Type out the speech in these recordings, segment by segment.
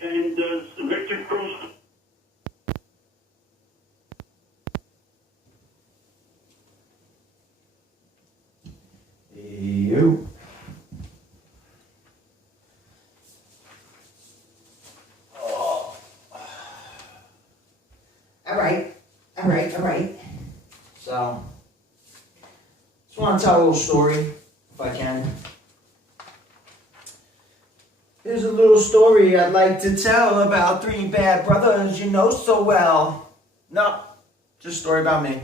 And does Victor Cruz? You. Oh. All right. So, just want to tell a little story, if I can. Here's a little story I'd like to tell about three bad brothers you know so well. No, just a story about me.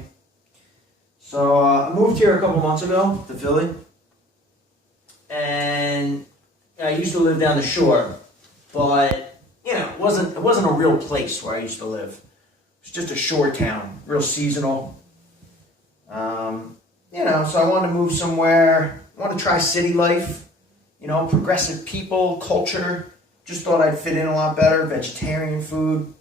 So, I moved here a couple months ago to Philly. And I used to live down the shore. But, it wasn't a real place where I used to live. It's just a shore town, real seasonal. So I wanted to move somewhere. I wanted to try city life, progressive people, culture. Just thought I'd fit in a lot better, vegetarian food.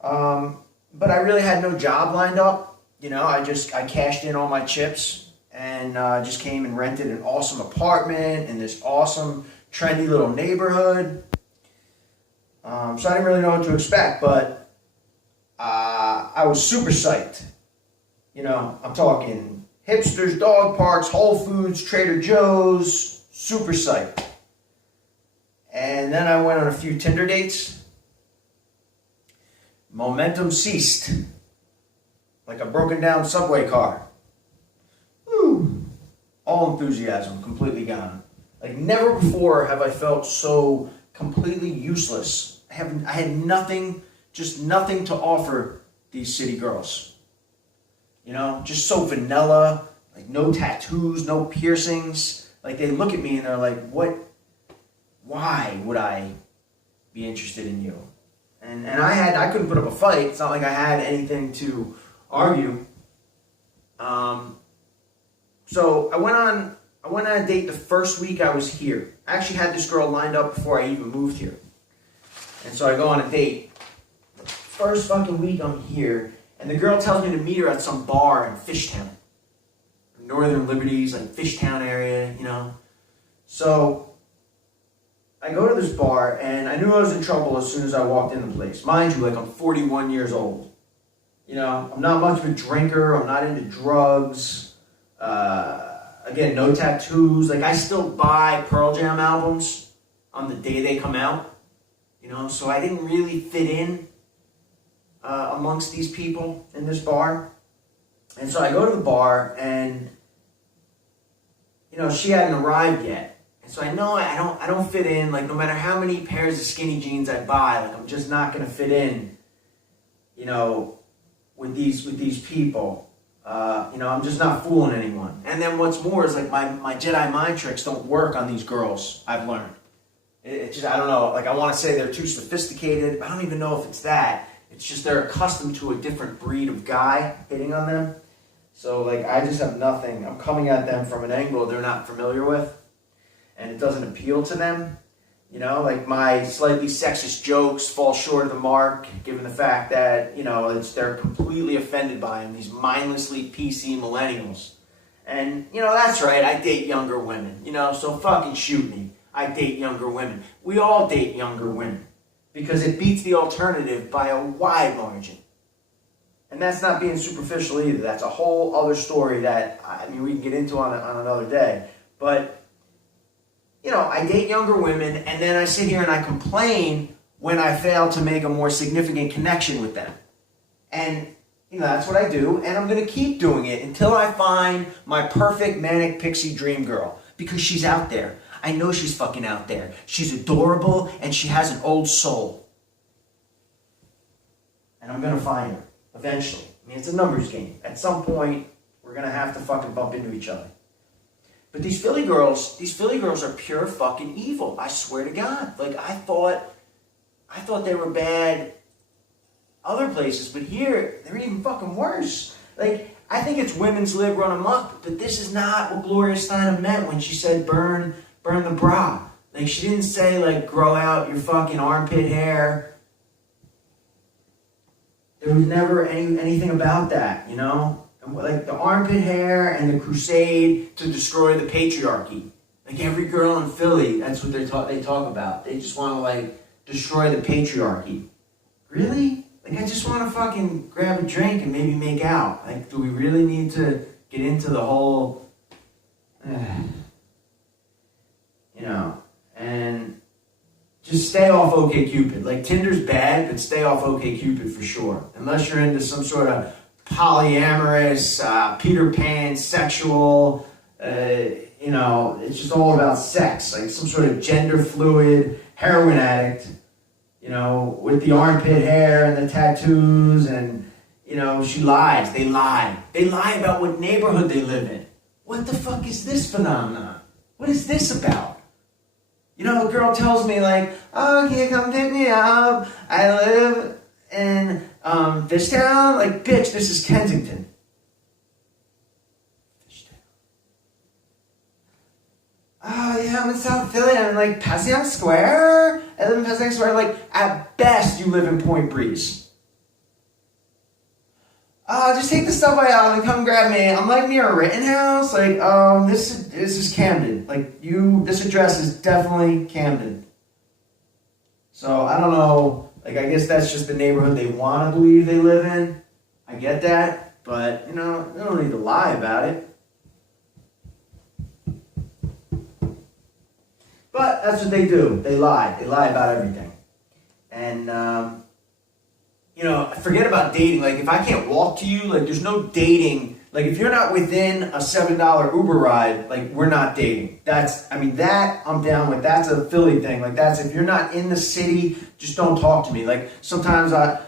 But I really had no job lined up. I cashed in all my chips and just came and rented an awesome apartment in this awesome, trendy little neighborhood. So I didn't really know what to expect, but I was super psyched. I'm talking hipsters, dog parks, Whole Foods, Trader Joe's, super psyched. And then I went on a few Tinder dates. Momentum ceased. Like a broken down subway car. Woo. All enthusiasm completely gone. Like never before have I felt so completely useless. I had nothing, just nothing to offer these city girls. Just so vanilla, like no tattoos, no piercings. Like they look at me and they're like, why would I be interested in you? And I couldn't put up a fight. It's not like I had anything to argue. So I went on a date the first week I was here. I actually had this girl lined up before I even moved here. And so I go on a date. The first fucking week I'm here, and the girl tells me to meet her at some bar in Fishtown. Northern Liberties, like Fishtown area, So I go to this bar, and I knew I was in trouble as soon as I walked in the place. Mind you, like I'm 41 years old. I'm not much of a drinker. I'm not into drugs. Again, no tattoos. Like I still buy Pearl Jam albums on the day they come out. So I didn't really fit in amongst these people in this bar. And so I go to the bar, and she hadn't arrived yet. And so I know I don't fit in. Like no matter how many pairs of skinny jeans I buy, like I'm just not gonna fit in. With these people. I'm just not fooling anyone. And then what's more is like my Jedi mind tricks don't work on these girls. I've learned. It's just I don't know. Like I want to say they're too sophisticated. I don't even know if it's that. It's just they're accustomed to a different breed of guy hitting on them. So like I just have nothing. I'm coming at them from an angle they're not familiar with, and it doesn't appeal to them. Like my slightly sexist jokes fall short of the mark, given the fact that they're completely offended by them. These mindlessly PC millennials, and that's right. I date younger women. So fucking shoot me. I date younger women. We all date younger women. Because it beats the alternative by a wide margin. And that's not being superficial either. That's a whole other story that, we can get into on another day. But, I date younger women, and then I sit here and I complain when I fail to make a more significant connection with them. And, that's what I do, and I'm going to keep doing it until I find my perfect manic pixie dream girl. Because she's out there. I know she's fucking out there. She's adorable, and she has an old soul. And I'm going to find her, eventually. It's a numbers game. At some point, we're going to have to fucking bump into each other. But these Philly girls are pure fucking evil. I swear to God. Like, I thought they were bad other places, but here, they're even fucking worse. Like, I think it's women's lib run amok, but this is not what Gloria Steinem meant when she said burn the bra. Like, she didn't say, like, grow out your fucking armpit hair. There was never anything about that, Like, the armpit hair and the crusade to destroy the patriarchy. Like, every girl in Philly, that's what they talk about. They just want to, like, destroy the patriarchy. Really? Like, I just want to fucking grab a drink and maybe make out. Like, do we really need to get into the whole, and just stay off OkCupid. Like, Tinder's bad, but stay off OkCupid for sure. Unless you're into some sort of polyamorous, Peter Pan, sexual, it's just all about sex. Like some sort of gender fluid heroin addict, with the armpit hair and the tattoos and, she lies. They lie. They lie about what neighborhood they live in. What the fuck is this phenomenon? What is this about? A girl tells me like, oh, can you come pick me up? I live in Fishtown. Like, bitch, this is Kensington. Fishtown. Oh, yeah, I'm in South Philly. I'm in like Passyunk Square. I live in Passyunk Square. Like, at best, you live in Point Breeze. Just take the subway out and come grab me. I'm like near a Rittenhouse. Like, this is Camden. Like, this address is definitely Camden. So, I don't know. Like, I guess that's just the neighborhood they want to believe they live in. I get that. But, they don't need to lie about it. But that's what they do. They lie. They lie about everything. And, forget about dating. Like, if I can't walk to you, like, there's no dating. Like, if you're not within a $7 Uber ride, like, we're not dating. That I'm down with. That's a Philly thing. Like, if you're not in the city, just don't talk to me. Like, sometimes I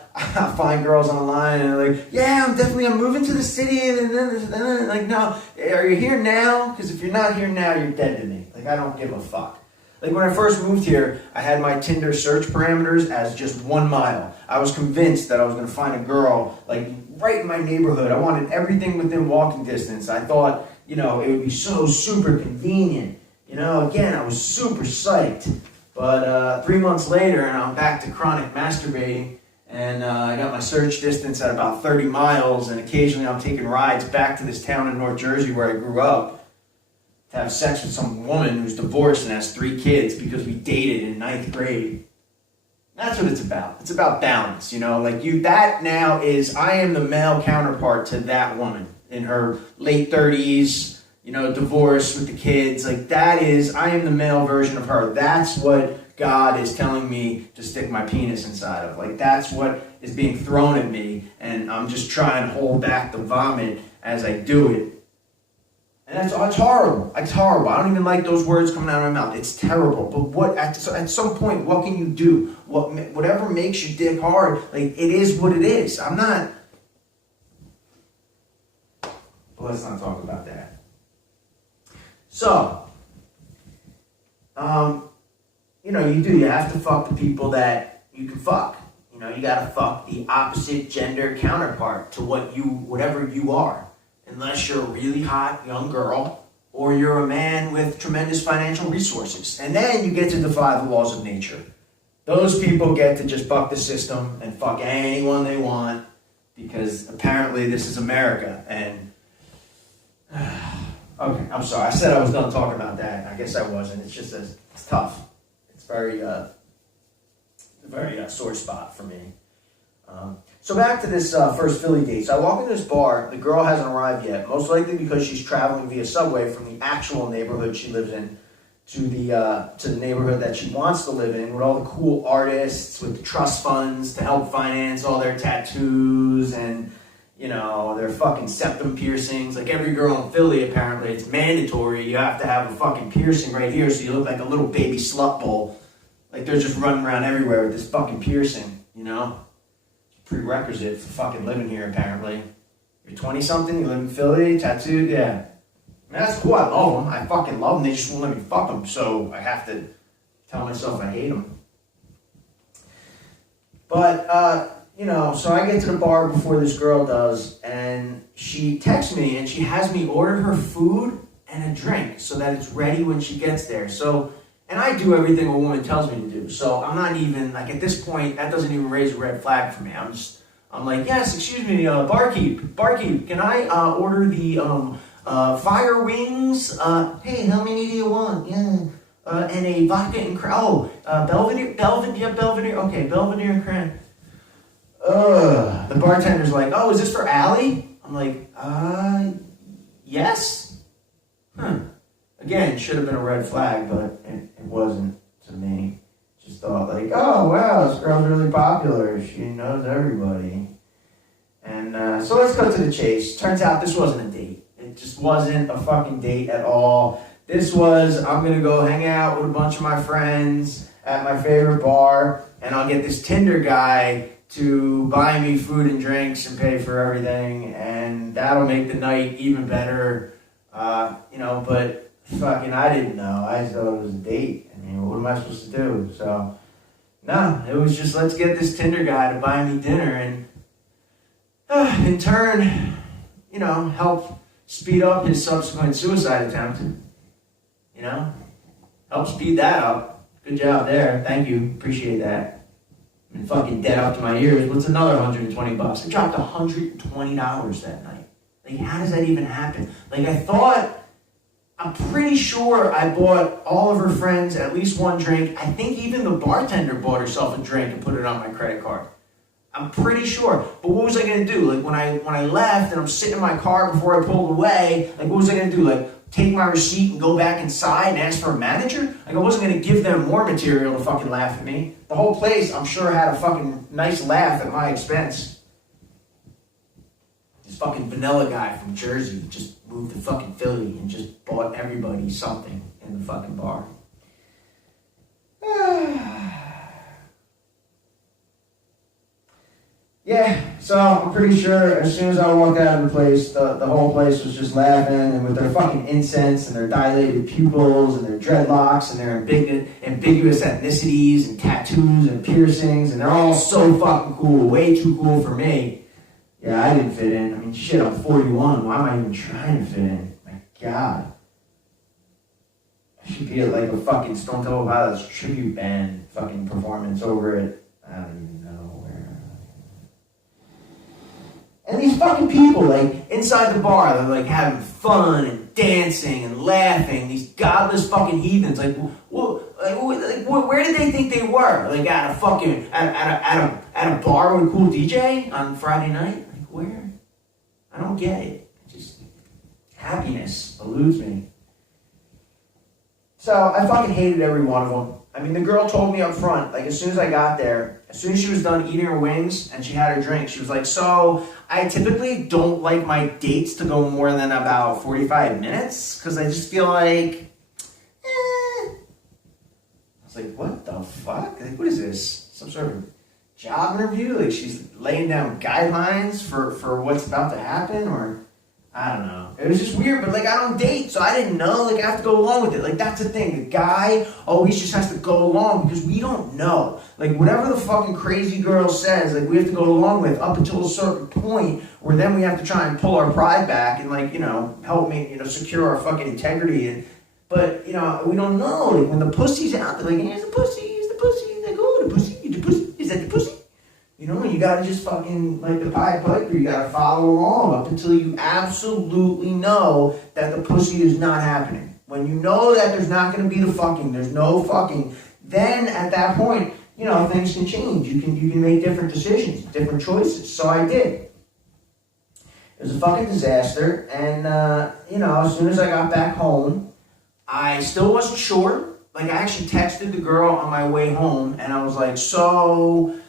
find girls online and they're like, yeah, I'm moving to the city. And then, like, no, are you here now? Because if you're not here now, you're dead to me. Like, I don't give a fuck. Like, when I first moved here, I had my Tinder search parameters as just 1 mile. I was convinced that I was going to find a girl, like, right in my neighborhood. I wanted everything within walking distance. I thought, it would be so super convenient. Again, I was super psyched. But 3 months later, and I'm back to chronic masturbating, and I got my search distance at about 30 miles, and occasionally I'm taking rides back to this town in North Jersey where I grew up to have sex with some woman who's divorced and has 3 kids because we dated in 9th grade. That's what it's about. It's about balance, that now is, I am the male counterpart to that woman in her late 30s, divorced with the kids. Like, that is, I am the male version of her. That's what God is telling me to stick my penis inside of. Like, that's what is being thrown at me, and I'm just trying to hold back the vomit as I do it. And it's horrible. It's horrible. I don't even like those words coming out of my mouth. It's terrible. But at some point, what can you do? Whatever makes your dick hard, like, it is what it is. I'm not. But let's not talk about that. So, you have to fuck the people that you can fuck. You gotta fuck the opposite gender counterpart to whatever you are. Unless you're a really hot young girl or you're a man with tremendous financial resources. And then you get to defy the laws of nature. Those people get to just buck the system and fuck anyone they want because apparently this is America. And, okay, I'm sorry. I said I was done talking about that. I guess I wasn't. It's just, it's tough. It's very sore spot for me. So back to this first Philly date. So I walk into this bar. The girl hasn't arrived yet, most likely because she's traveling via subway from the actual neighborhood she lives in to the neighborhood that she wants to live in, with all the cool artists, with the trust funds to help finance all their tattoos and, their fucking septum piercings. Like, every girl in Philly, apparently, it's mandatory. You have to have a fucking piercing right here so you look like a little baby slut bowl. Like, they're just running around everywhere with this fucking piercing, Prerequisite for fucking living here, apparently. You're 20-something, you live in Philly, tattooed, yeah. That's cool, I love them. I fucking love them, they just won't let me fuck them, so I have to tell myself I hate them. But, so I get to the bar before this girl does, and she texts me, and she has me order her food and a drink so that it's ready when she gets there. So, and I do everything a woman tells me to do. So I'm not even, like, at this point, that doesn't even raise a red flag for me. I'm like, yes, excuse me, barkeep, can I order the fire wings? Hey, how many do you want? Yeah. and a vodka and Belvedere. Okay, Belvedere and cran. The bartender's like, oh, is this for Allie? I'm like, yes. Again, should have been a red flag, but it wasn't to me. Just thought like, oh wow, this girl's really popular. She knows everybody. And so let's go to the chase. Turns out this wasn't a date. It just wasn't a fucking date at all. This was, I'm gonna go hang out with a bunch of my friends at my favorite bar, and I'll get this Tinder guy to buy me food and drinks and pay for everything, and that'll make the night even better. But fucking I didn't know. I just thought it was a date. I mean, what am I supposed to do? So, no, it was just, let's get this Tinder guy to buy me dinner, and in turn, help speed up his subsequent suicide attempt. Help speed that up. Good job there. Thank you. Appreciate that. I'm fucking dead up to my ears. What's another $120? I dropped $120 that night. Like, how does that even happen? Like, I'm pretty sure I bought all of her friends at least one drink. I think even the bartender bought herself a drink and put it on my credit card. I'm pretty sure. But what was I going to do? Like, when I left and I'm sitting in my car before I pulled away, like, what was I going to do? Like, take my receipt and go back inside and ask for a manager? Like, I wasn't going to give them more material to fucking laugh at me. The whole place, I'm sure, had a fucking nice laugh at my expense. This fucking vanilla guy from Jersey just moved to fucking Philly and just bought everybody something in the fucking bar. Yeah, so I'm pretty sure as soon as I walked out of the place, the whole place was just laughing, and with their fucking incense and their dilated pupils and their dreadlocks and their ambiguous ethnicities and tattoos and piercings, and they're all so fucking cool, way too cool for me. Yeah, I didn't fit in. I mean, shit, I'm 41. Why am I even trying to fit in? My God. I should be at like a fucking Stone Temple Pilots tribute band fucking performance over it. I don't even know where. And these fucking people, like, inside the bar, they're like having fun and dancing and laughing. These godless fucking heathens, where did they think they were? Like at a fucking at a bar with a cool DJ on Friday night? Like where? I don't get it. Just happiness eludes me. So I fucking hated every one of them. I mean, the girl told me up front, like as soon as I got there, as soon as she was done eating her wings and she had her drink, she was like, so I typically don't like my dates to go more than about 45 minutes because I just feel like, I was like, what the fuck? Like, what is this? Some sort of job interview? Like she's laying down guidelines for what's about to happen, or I don't know. It was just weird, but like I don't date, so I didn't know. Like I have to go along with it. Like that's the thing. The guy always just has to go along because we don't know. Like whatever the fucking crazy girl says, like we have to go along with up until a certain point where then we have to try and pull our pride back and like, help me, secure our fucking integrity. But we don't know. Like when the pussy's out there, like here's the pussy, like oh the pussy, is that the pussy? You gotta just fucking, like the Pied Piper, you gotta follow along up until you absolutely know that the pussy is not happening. When you know that there's not gonna be the fucking, there's no fucking, then at that point, things can change. You can make different decisions, different choices. So I did. It was a fucking disaster, and as soon as I got back home, I still wasn't sure. Like I actually texted the girl on my way home, and I was like, so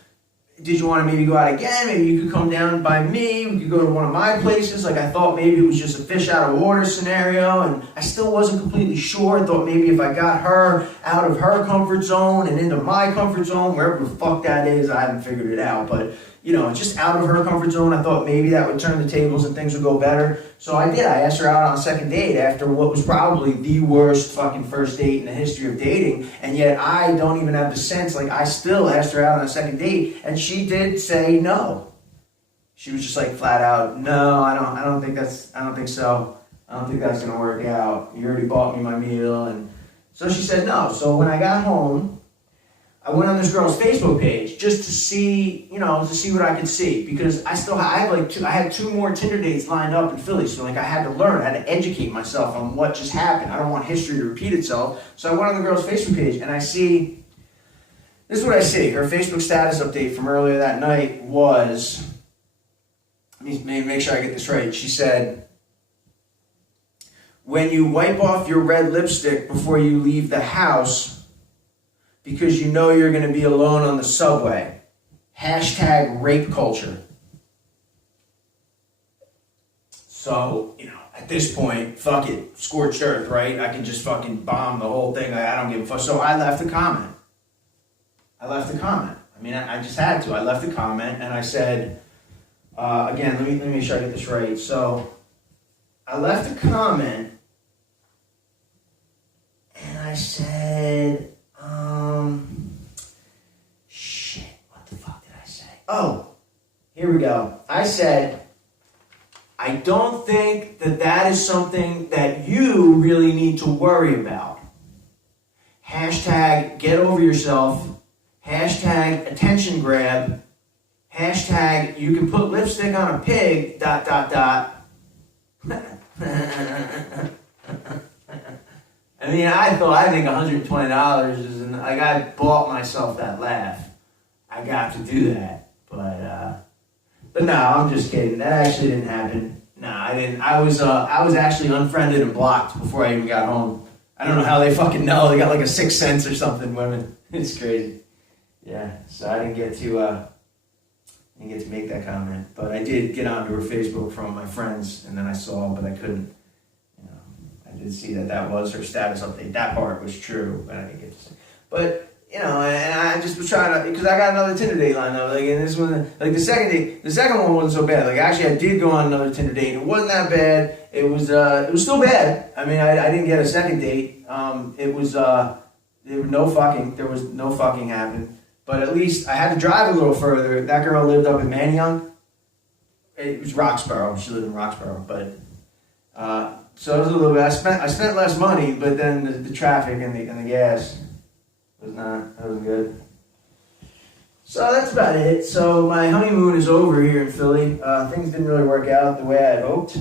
did you want to maybe go out again? Maybe you could come down by me. We could go to one of my places. Like I thought maybe it was just a fish out of water scenario, and I still wasn't completely sure. I thought maybe if I got her out of her comfort zone and into my comfort zone, wherever the fuck that is, I haven't figured it out. But just out of her comfort zone, I thought maybe that would turn the tables and things would go better. So I did. I asked her out on a second date after what was probably the worst fucking first date in the history of dating. And yet I don't even have the sense, like I still asked her out on a second date and she did say no. She was just like flat out, no, I don't think so. I don't think that's going to work out. You already bought me my meal. And so she said no. So when I got home, I went on this girl's Facebook page just to see, to see what I could see, because I had two more Tinder dates lined up in Philly, so like I had to learn, I had to educate myself on what just happened. I don't want history to repeat itself. So I went on the girl's Facebook page and this is what I see. Her Facebook status update from earlier that night was, let me make sure I get this right. She said, when you wipe off your red lipstick before you leave the house, because you know you're going to be alone on the subway. Hashtag rape culture. So, at this point, fuck it. Scorched earth, right? I can just fucking bomb the whole thing. I don't give a fuck. So I left a comment. I mean, I just had to. I left a comment and I said, again, let me make sure I get this right. So I left a comment and I said, what the fuck did I say? Oh, here we go. I said, I don't think that is something that you really need to worry about. Hashtag get over yourself. Hashtag attention grab. Hashtag you can put lipstick on a pig, ... I mean, I think $120 is, like, I bought myself that laugh. I got to do that, but no, I'm just kidding. That actually didn't happen. No, I didn't. I was actually unfriended and blocked before I even got home. I don't know how they fucking know. They got like a sixth sense or something. Women, it's crazy. Yeah, so I didn't get to make that comment, but I did get onto her Facebook from my friends, and then I saw, but I couldn't. I did see that was her status update. That part was true, but I didn't get to see. But and I just was trying to, because I got another Tinder date lined up. Like, and this one, like the second one wasn't so bad. Like, actually, I did go on another Tinder date, and it wasn't that bad. It was still bad. I mean, I didn't get a second date. There was no fucking happened. But at least I had to drive a little further. That girl lived up in Manayunk. It was Roxborough. She lived in Roxborough, but so it was a little bit. I spent less money, but then the traffic and the gas wasn't good. So that's about it. So my honeymoon is over here in Philly. Things didn't really work out the way I had hoped,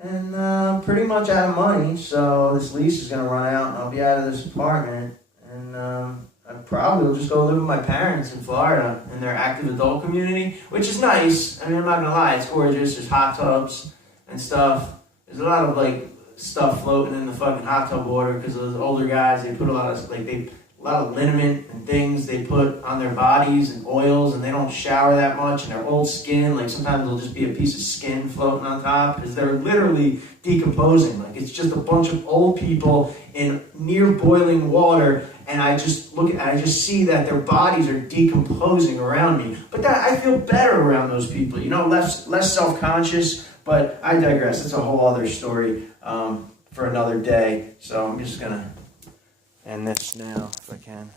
and I'm pretty much out of money. So this lease is gonna run out, and I'll be out of this apartment, and I probably will just go live with my parents in Florida in their active adult community, which is nice. I mean, I'm not gonna lie, it's gorgeous. There's hot tubs and stuff. There's a lot of like stuff floating in the fucking hot tub water because those older guys, they put a lot of liniment and things they put on their bodies and oils, and they don't shower that much, and their old skin, like sometimes it'll just be a piece of skin floating on top because they're literally decomposing. Like, it's just a bunch of old people in near boiling water, and I just see that their bodies are decomposing around me. But I feel better around those people, less self-conscious, but I digress. It's a whole other story for another day. So I'm just gonna end this now if I can.